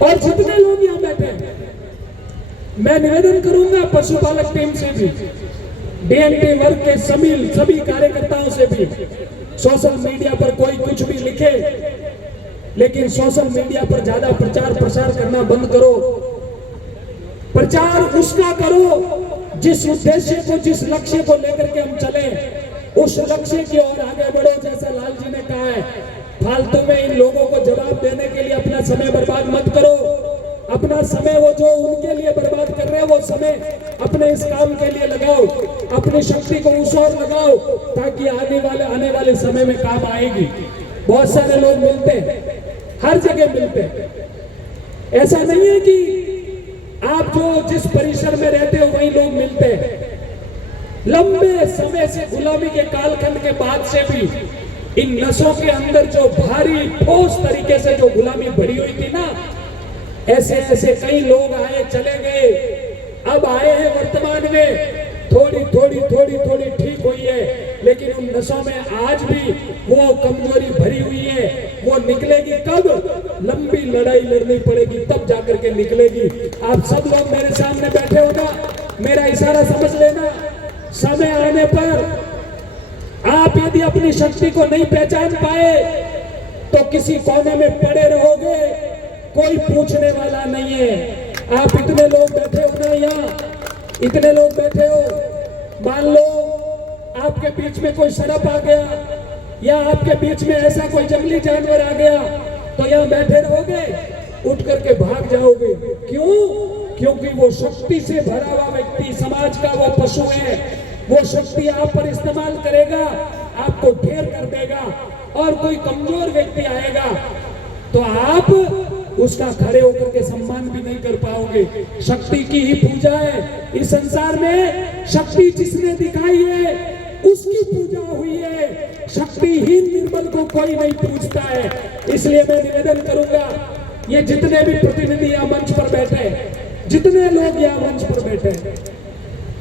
और जितने लोग यहाँ बैठे हैं, मैं निवेदन करूंगा पशुपालक टीम से भी, डीएनटी वर्ग के सभी कार्यकर्ताओं से भी, सोशल मीडिया पर कोई कुछ भी लिखे, लेकिन सोशल मीडिया पर ज्यादा प्रचार प्रसार करना बंद करो। प्रचार उसका करो जिस उद्देश्य को, जिस लक्ष्य को लेकर के हम चले, उस लक्ष्य की ओर आगे बढ़ो। जैसा लाल जी ने कहा है, फालतू में इन लोगों को जवाब देने के लिए अपना समय बर्बाद मत करो। अपना समय वो जो उनके लिए बर्बाद कर रहे हैं, वो समय अपने इस काम के लिए लगाओ, अपनी शक्ति को उस ओर लगाओ, ताकि आने वाले समय में काम आएगी। बहुत सारे लोग मिलते हैं, हर जगह मिलते हैं। ऐसा नहीं है कि आप जो जिस परिसर में रहते हो वही लोग मिलते हैं। लंबे समय से गुलामी के कालखंड के बाद से भी इन नसों के अंदर जो भारी ठोस तरीके से जो गुलामी भरी हुई थी ना, ऐसे ऐसे कई लोग आए चले गए, अब आए हैं वर्तमान में, थोड़ी ठीक हुई है, लेकिन उन नसों में आज भी वो कमजोरी भरी हुई है। वो निकलेगी कब? लंबी लड़ाई लड़नी पड़ेगी, तब जाकर के निकलेगी। आप सब लोग मेरे सामने बैठे हो ना, मेरा इशारा समझ लेना। समय आने पर आप यदि अपनी शक्ति को नहीं पहचान पाए तो किसी कोने में पड़े रहोगे, कोई पूछने वाला नहीं है। आप इतने लोग बैठे हो ना यहाँ, इतने लोग बैठे हो, मान लो आपके बीच में कोई सरप आ गया या आपके बीच में ऐसा कोई जंगली जानवर आ गया, तो यहाँ बैठे रहोगे? उठ करके भाग जाओगे। क्यों? क्योंकि वो शक्ति से भरा हुआ व्यक्ति, समाज का वो पशु है, वो शक्ति आप पर इस्तेमाल करेगा, आपको ढेर कर देगा। और कोई कमजोर व्यक्ति आएगा तो आप उसका खड़े होकर के सम्मान भी नहीं कर पाओगे। शक्ति की ही पूजा है इस संसार में। शक्ति जिसने दिखाई है उसकी पूजा हुई है। शक्तिहीन निर्बल को कोई नहीं पूछता है। इसलिए मैं निवेदन करूंगा, ये जितने भी प्रतिनिधि यहाँ मंच पर बैठे, जितने लोग यहाँ मंच पर बैठे,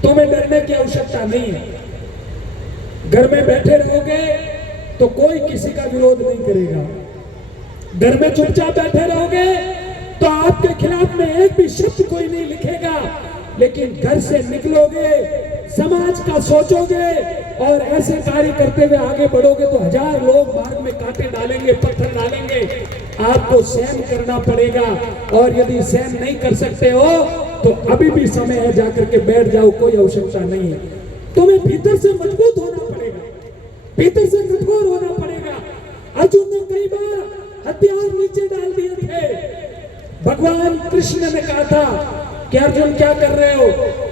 तुम्हें डरने की आवश्यकता नहीं है। घर में बैठे रहोगे तो कोई किसी का विरोध नहीं करेगा। घर में चुपचाप बैठे रहोगे तो आपके खिलाफ में एक भी शब्द कोई नहीं लिखेगा। लेकिन घर से निकलोगे, समाज का सोचोगे और ऐसे कार्य करते हुए आगे बढ़ोगे तो 1000 लोग मार्ग में कांटे डालेंगे, पत्थर डालेंगे, आपको सहन करना पड़ेगा। और यदि सहन नहीं कर सकते हो तो अभी भी समय है, जाकर के बैठ जाओ, कोई आवश्यकता नहीं है। तुम्हें भीतर से मजबूत होना पड़ेगा, भीतर से कठोर होना पड़ेगा। अर्जुन ने कई बार हथियार नीचे डाल दिए थे। भगवान कृष्ण ने कहा था कि अर्जुन क्या कर रहे हो?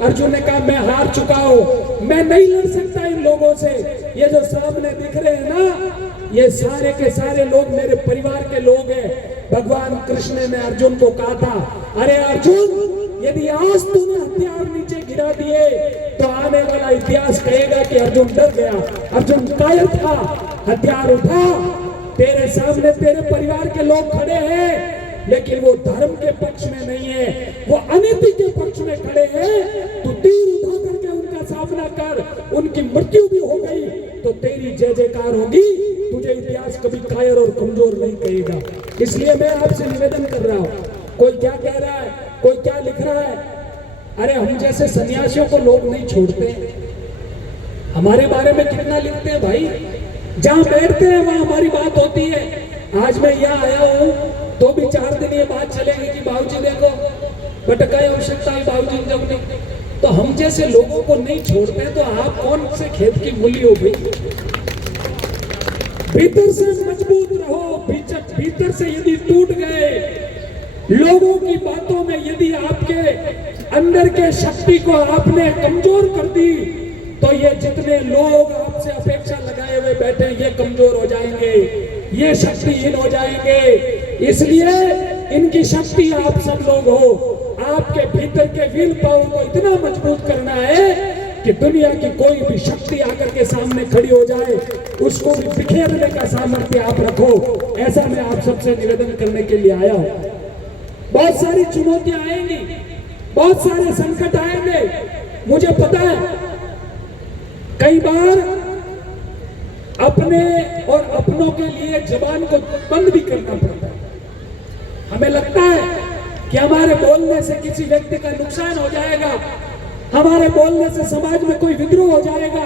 अर्जुन ने कहा मैं हार चुका हूं, मैं नहीं लड़ सकता इन लोगों से। ये जो सामने दिख रहे हैं ना, ये सारे के सारे लोग मेरे परिवार के लोग हैं। भगवान कृष्ण ने अर्जुन को कहा था, अरे अर्जुन, यदि आज तूने हथियार नीचे गिरा दिए तो आने वाला इतिहास कहेगा कि अर्जुन डर गया, अर्जुन कायर था। हथियार उठा, तेरे सामने तेरे परिवार के लोग खड़े हैं, लेकिन वो धर्म के पक्ष में नहीं है, वो अनीति के पक्ष में खड़े हैं। तू तीर उठा करके उनका सामना कर, उनकी मृत्यु भी हो गई तो तेरी जय जयकार होगी। तुझे इतिहास कभी कायर और कमजोर नहीं कहेगा। इसलिए मैं आपसे निवेदन कर रहा हूँ, कोई क्या कह रहा है, कोई क्या लिख रहा है, अरे हम जैसे सन्यासियों को लोग नहीं छोड़ते। हमारे बारे में कितना लिखते हैं भाई, जहाँ बैठते हैं वहां हमारी बात होती है। आज मैं यहाँ आया हूँ तो भी 4 दिन ये बात चलेगी कि बाबूजी देखो भटकाई आवश्यकता है, बाबूजी जब नहीं, तो हम जैसे लोगों को नहीं छोड़ते तो आप कौन से खेत की मूली हो गई? भीतर से मजबूत रहो। भीतर से यदि टूट गए, लोगों की बातों में यदि आपके अंदर के शक्ति को आपने कमजोर कर दी तो ये जितने लोग आपसे अपेक्षा लगाए हुए बैठे ये कमजोर हो जाएंगे, ये शक्तिहीन हो जाएंगे। इसलिए इनकी शक्ति आप सब लोग हो। आपके भीतर के विल पावर को इतना मजबूत करना है कि दुनिया की कोई भी शक्ति आकर के सामने खड़ी हो जाए, उसको भी बिखेरने का सामर्थ्य आप रखो। ऐसा मैं आप सबसे निवेदन करने के लिए आया हूं। बहुत सारी चुनौतियां आएंगी, बहुत सारे संकट आएंगे, मुझे पता है। कई बार अपने और अपनों के लिए जबान को बंद भी करना पड़ता है। हमें लगता है कि हमारे बोलने से किसी व्यक्ति का नुकसान हो जाएगा, हमारे बोलने से समाज में कोई विद्रोह हो जाएगा।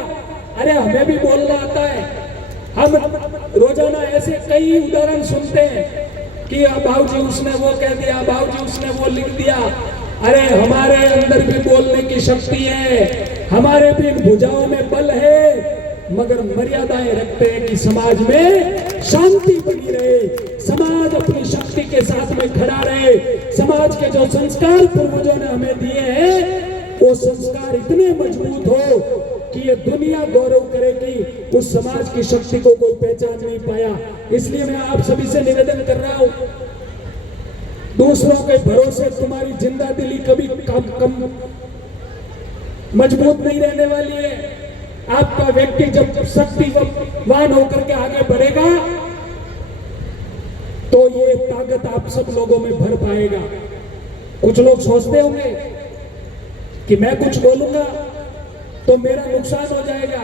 अरे हमें भी बोलना आता है। हम रोजाना ऐसे कई उदाहरण सुनते हैं कि बाबूजी उसने वो कह दिया, बाबूजी उसने वो लिख दिया। अरे हमारे अंदर भी बोलने की शक्ति है, हमारे भी भुजाओं में बल है, मगर मर्यादाएं रखते हैं कि समाज में शांति बनी रहे, समाज अपनी शक्ति के साथ में खड़ा रहे। समाज के जो संस्कार पूर्वजों ने हमें दिए हैं वो संस्कार इतने मजबूत हो कि ये दुनिया गौरव करेगी। उस समाज की शक्ति को कोई पहचान नहीं पाया। इसलिए मैं आप सभी से निवेदन कर रहा हूं, दूसरों के भरोसे तुम्हारी जिंदा दिली कभी कम मजबूत नहीं रहने वाली है। आपका व्यक्ति जब शक्तिवान होकर के आगे बढ़ेगा तो ये ताकत आप सब लोगों में भर पाएगा। कुछ लोग सोचते होंगे कि मैं कुछ बोलूंगा तो मेरा नुकसान हो जाएगा।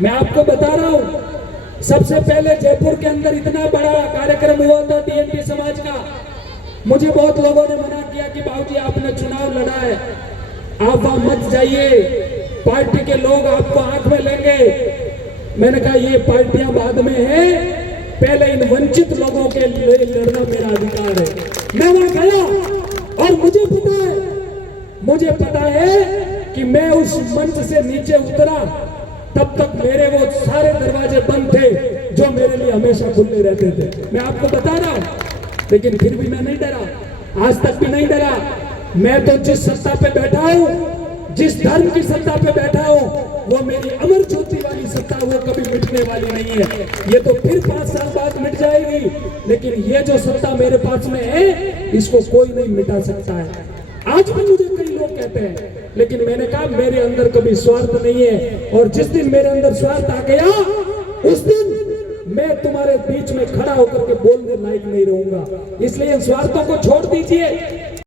मैं आपको बता रहा हूं, सबसे पहले जयपुर के अंदर इतना बड़ा कार्यक्रम हुआ था DNT समाज का। मुझे बहुत लोगों ने मना किया कि बाबूजी आपने चुनाव लड़ा है, आप वहां मत जाइए, पार्टी के लोग आपको आंख में लेंगे। मैंने कहा ये पार्टियां बाद में है, पहले इन वंचित लोगों के लिए लड़ना मेरा अधिकार है। मैं वहां गया और मुझे पता है कि मैं उस मंच से नीचे उतरा तब तक मेरे वो सारे दरवाजे बंद थे जो मेरे लिए हमेशा खुले रहते थे। मैं आपको बता रहा हूं, लेकिन फिर भी मैं नहीं डरा, आज तक भी नहीं डरा। मैं तो जिस सत्ता पे बैठा हूं, जिस धर्म की सत्ता पे बैठा हूं, वो मेरी अमर ज्योति वाली सत्ता, वो कभी मिटने वाली नहीं है। ये तो फिर 5 साल बाद मिट जाएगी, लेकिन ये जो सत्ता मेरे पास में है इसको कोई नहीं मिटा सकता है। आज भी मुझे कई लोग कहते हैं, लेकिन मैंने कहा मेरे अंदर कभी स्वार्थ नहीं है, और जिस दिन मेरे अंदर स्वार्थ आ गया उस दिन मैं तुम्हारे बीच में खड़ा होकर के बोलने लायक नहीं रहूंगा। इसलिए इन स्वार्थों को छोड़ दीजिए।